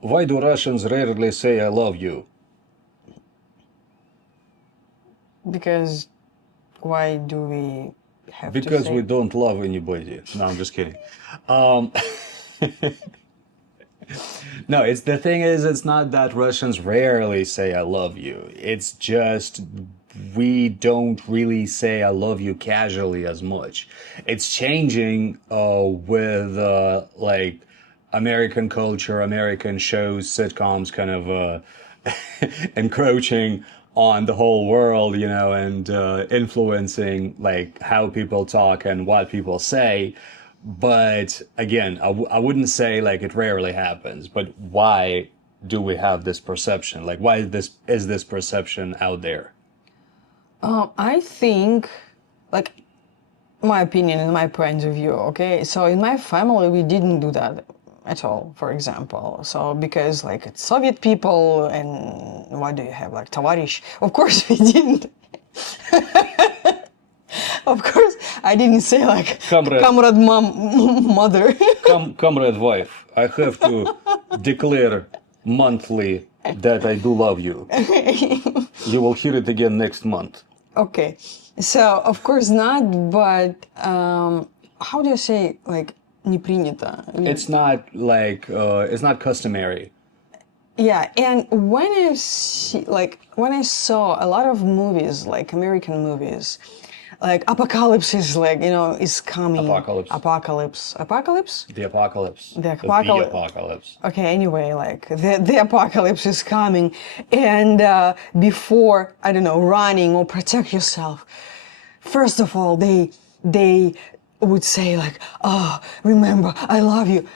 Why do Russians rarely say I love you? Because why do we have to Because we say? don't love anybody. No, I'm just kidding. Um, no, it's the thing is, it's not that Russians rarely say I love you. It's just we don't really say I love you casually as much. It's changing with like American culture, American shows, sitcoms kind of encroaching on the whole world, you know, and influencing like how people talk and what people say. But again, I wouldn't say like it rarely happens, but why do we have this perception? Like, why is this perception out there? I think, like, my opinion and my point of view, okay? So in my family, we didn't do that at all, for example. So because, like, it's Soviet people, and why do you have, like, товарищ? Of course we didn't. Of course, I didn't say, like, Comrade. comrade mom, mother. Comrade wife, I have to declare monthly that I do love you. You will hear it again next month. Okay, so of course not, but how do you say, like, не принято? It's not like it's not customary. Yeah, and when I saw a lot of movies, like American movies, like apocalypse is like, is coming. Apocalypse. Apocalypse. The apocalypse. The apocalypse. The apocalypse. Okay, anyway, like the apocalypse is coming, and before, I don't know, running or protect yourself, first of all, they would say like, "Oh, remember, I love you,"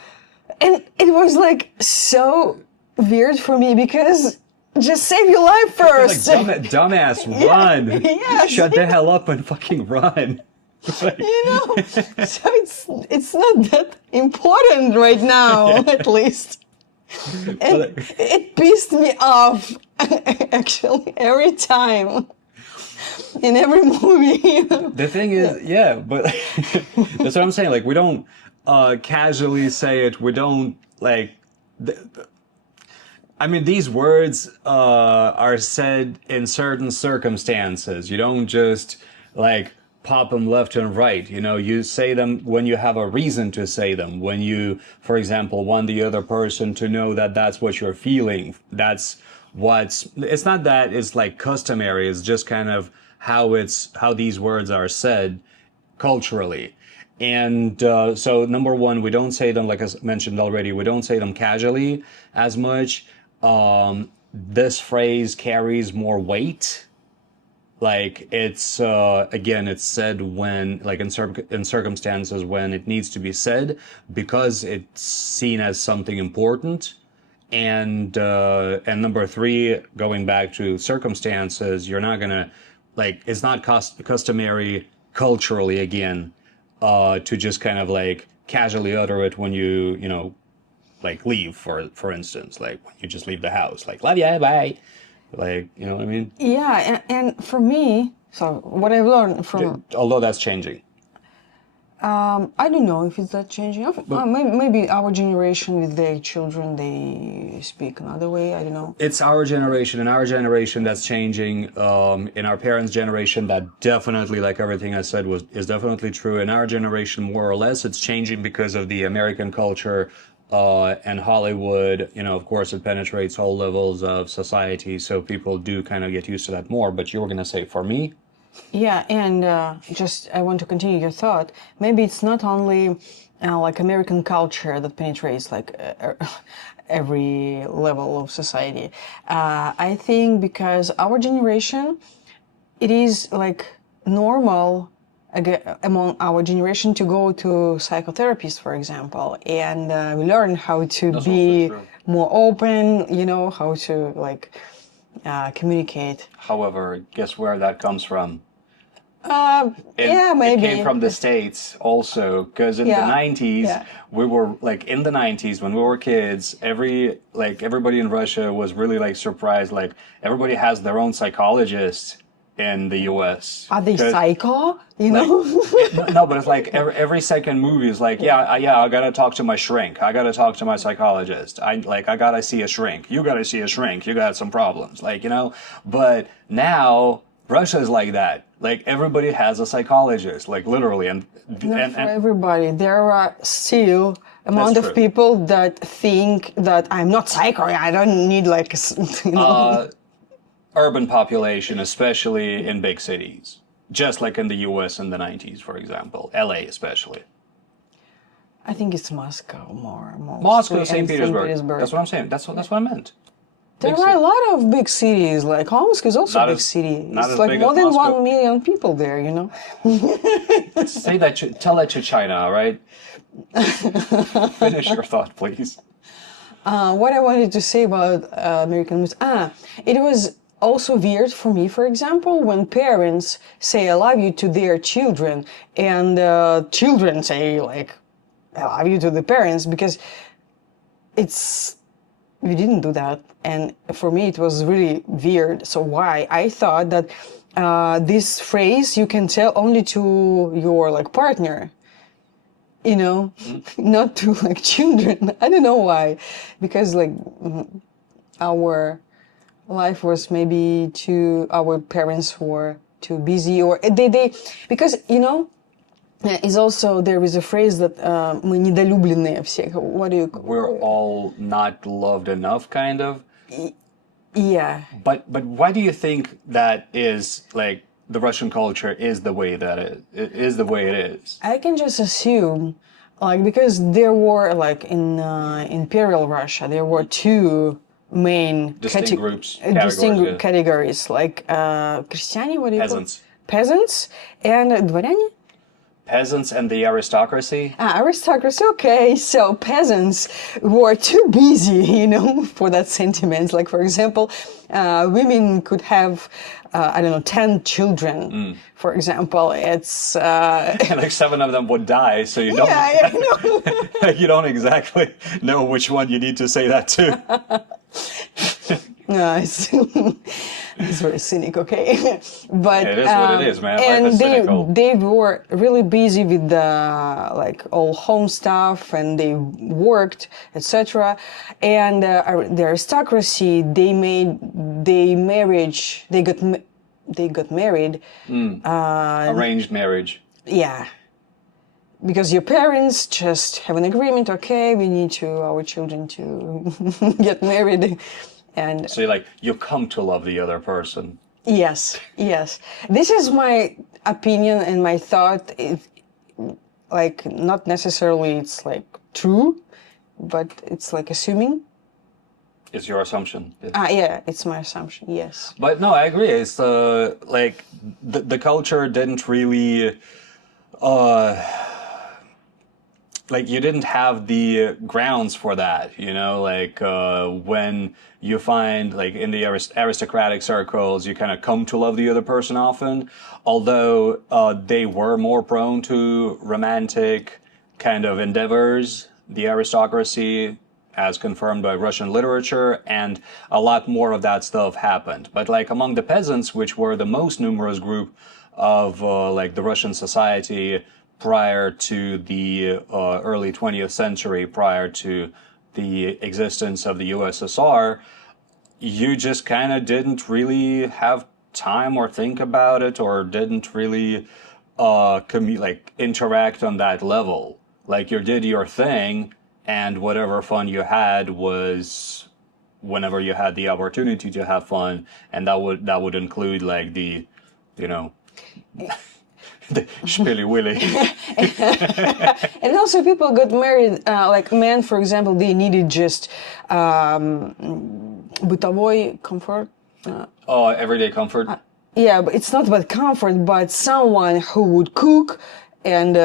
and it was like so weird for me because just save your life Like first. dumbass, run! Yes. Shut the hell up and fucking run! Like, So it's not that important right now, at least. And it pissed me off actually every time in every movie. the thing is, yeah, but that's what I'm saying. Like, we don't casually say it. We don't like. I mean, these words are said in certain circumstances. You don't just like pop them left and right. You know, you say them when you have a reason to say them. When you, for example, want the other person to know that that's what you're feeling. That's what's. It's not that it's like customary. It's just kind of how these words are said culturally. And so, number one, we don't say them, like I mentioned already, we don't say them casually as much. This phrase carries more weight. Like it's again, it's said when, like in circumstances when it needs to be said, because it's seen as something important. And number three, going back to circumstances, you're not gonna like it's not customary culturally again to just kind of like casually utter it when you know like leave for instance, like when you just leave the house, like love ya, bye, like you know what I mean. Yeah, and for me, so what I've learned from, Although that's changing. I don't know if it's that changing. Maybe our generation with their children, they speak another way. I don't know. It's our generation. In our generation, that's changing. In our parents' generation, that definitely, like everything I said, is definitely true. In our generation, more or less, it's changing because of the American culture and Hollywood. You know, of course, it penetrates all levels of society, so people do kind of get used to that more. But you were gonna say, for me, Yeah, and just I want to continue your thought. Maybe it's not only like American culture that penetrates like every level of society. I think because our generation, it is like normal among our generation to go to psychotherapists, for example, and we learn how to That's be also true. more open. You know how to like communicate. however, guess where that comes from? Yeah, maybe. It came from the States also, because in the Yeah, 90s, yeah. we were like in the 90s when we were kids, everybody in Russia was really like surprised. Like everybody has their own psychologist in the U.S. Are they 'Cause, psycho? You like, know? no, but it's like every second movie is like, yeah, I gotta talk to my shrink. I gotta talk to my psychologist. I gotta see a shrink. You gotta see a shrink. You got some problems, like, you know. But now Russia's like that. Like everybody has a psychologist, like literally, Not for and everybody. There are still amount That's of true. people that think that I'm not psycho. I don't need like, you know. urban population, especially in big cities, just like in the U.S. in the 90s, for example, L.A. especially. I think it's Moscow more, Moscow, mostly, St. and St. Petersburg. Petersburg. That's what I'm saying. That's what I meant. There Big are a city. lot of big cities, like Omsk is also a Not big as city. not It's as like big more as than Moscow. 1 million people there, you know? Say that. Tell that to China. All right. Finish your thought, please. What I wanted to say about American music, it was also weird for me, for example, when parents say I love you to their children and children say like I love you to the parents because it's you didn't do that, and for me it was really weird. So why? I thought that this phrase you can tell only to your like partner, you know, not to like children. I don't know why, because like our life was maybe too, our parents were too busy, or they because you know. Is also there is a phrase that мы недолюбленные все. What do you? We're all not loved enough, kind of. Yeah, But why do you think that is like the Russian culture is the way that it is the way it is? I can just assume, like because there were like in Imperial Russia there were two main Distinct groups, distinct categories, yeah. categories like крестьяне, what do you call Peasants. peasants and дворяне. Peasants and the aristocracy. Aristocracy, okay. So peasants were too busy, you know, for that sentiment. Like, for example, women could have, I don't know, 10 children, for example. It's, Like 7 of them would die, so you don't yeah, I know. you don't exactly know which one you need to say that to. No, it's very cynic, okay? But It is what it is, man. Life and is cynical. they were really busy with the like all home stuff, and they worked, etc. And the aristocracy, they got married. Arranged marriage. Yeah. Because your parents just have an agreement, okay, we need our children to get married. And So you come to love the other person. yes. This is my opinion and my thought. Like, not necessarily it's like true, but it's like assuming. It's your assumption. Yeah, it's my assumption, yes. But no, I agree. It's like the culture didn't really like you didn't have the grounds for that, you know, like when you find like in the aristocratic circles, you kind of come to love the other person often, although they were more prone to romantic kind of endeavors, the aristocracy, as confirmed by Russian literature, and a lot more of that stuff happened. But like among the peasants, which were the most numerous group of like the Russian society prior to the early 20th century, prior to the existence of the USSR, you just kind of didn't really have time or think about it, or didn't really like interact on that level. Like you did your thing, and whatever fun you had was whenever you had the opportunity to have fun, and that would include like the, you know, the Spilly Willy. And also people got married, like men, for example, they needed just бытовой comfort. Everyday comfort. Yeah, but it's not about comfort, but someone who would cook and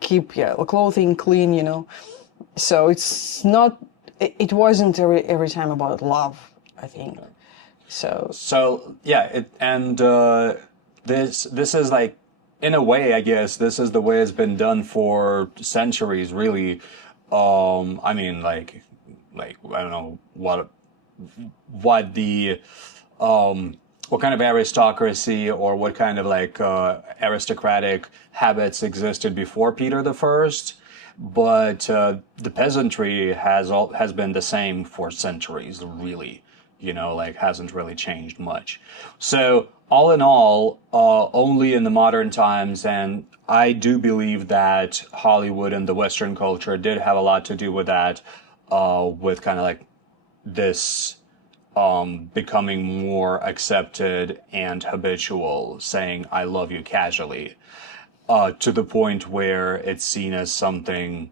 keep clothing clean, you know. So it's not, it wasn't every time about love, I think. So Yeah, this is like, in a way, I guess this is the way it's been done for centuries, really. I mean, like I don't know what the what kind of aristocracy or what kind of like aristocratic habits existed before Peter the First, but the peasantry has been the same for centuries, really. You know, like hasn't really changed much. So all in all, only in the modern times, and I do believe that Hollywood and the Western culture did have a lot to do with that, with kind of like this becoming more accepted and habitual, saying "I love you" casually, to the point where it's seen as something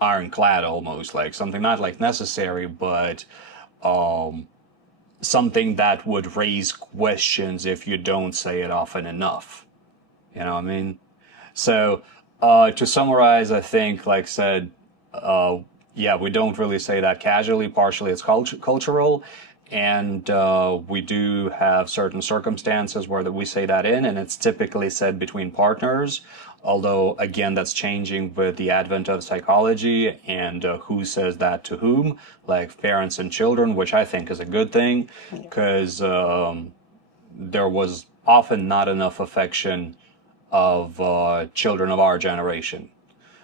ironclad, almost like something not like necessary, but something that would raise questions if you don't say it often enough. You know what I mean? So, to summarize, I think, like I said, yeah, we don't really say that casually. Partially, it's cultural, and we do have certain circumstances where that we say that in, and it's typically said between partners. Although, again, that's changing with the advent of psychology and who says that to whom, like parents and children, which I think is a good thing, because there was often not enough affection of children of our generation.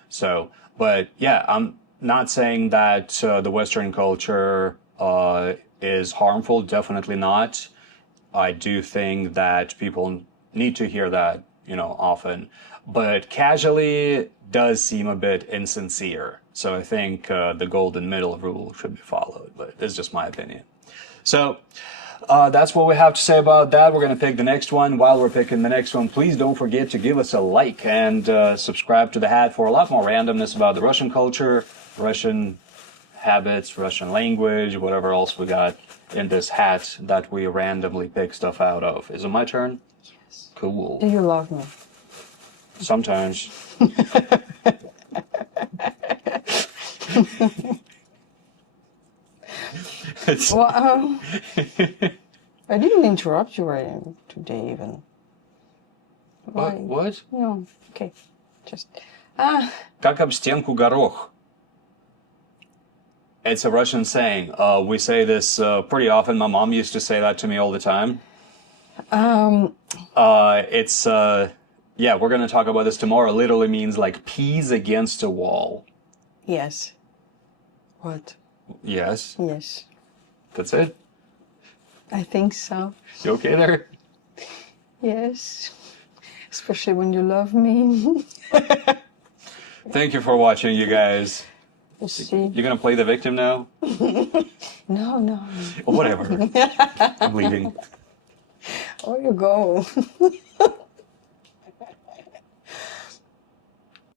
So, but yeah, I'm not saying that the Western culture is harmful. Definitely not. I do think that people need to hear that, you know, often. But casually does seem a bit insincere. So I think the golden middle rule should be followed. But it's just my opinion. So that's what we have to say about that. We're going to pick the next one. While we're picking the next one, please don't forget to give us a like and subscribe to the Hat for a lot more randomness about the Russian culture, Russian habits, Russian language, whatever else we got in this hat that we randomly pick stuff out of. Is it my turn? Yes. Cool. Do you love me? Sometimes. Well, I didn't interrupt you right today even. Why? What? No, okay. Just Как об стенку горох. It's a Russian saying. We say this pretty often. My mom used to say that to me all the time. It's yeah, we're gonna talk about this tomorrow. Literally means like peas against a wall. yes. What? Yes, Yes. that's it. I think so. You okay there? Yes. Especially when you love me. Thank you for watching, you guys. You see? You're gonna play the victim now? No, no. Whatever. I'm leaving. Or you go.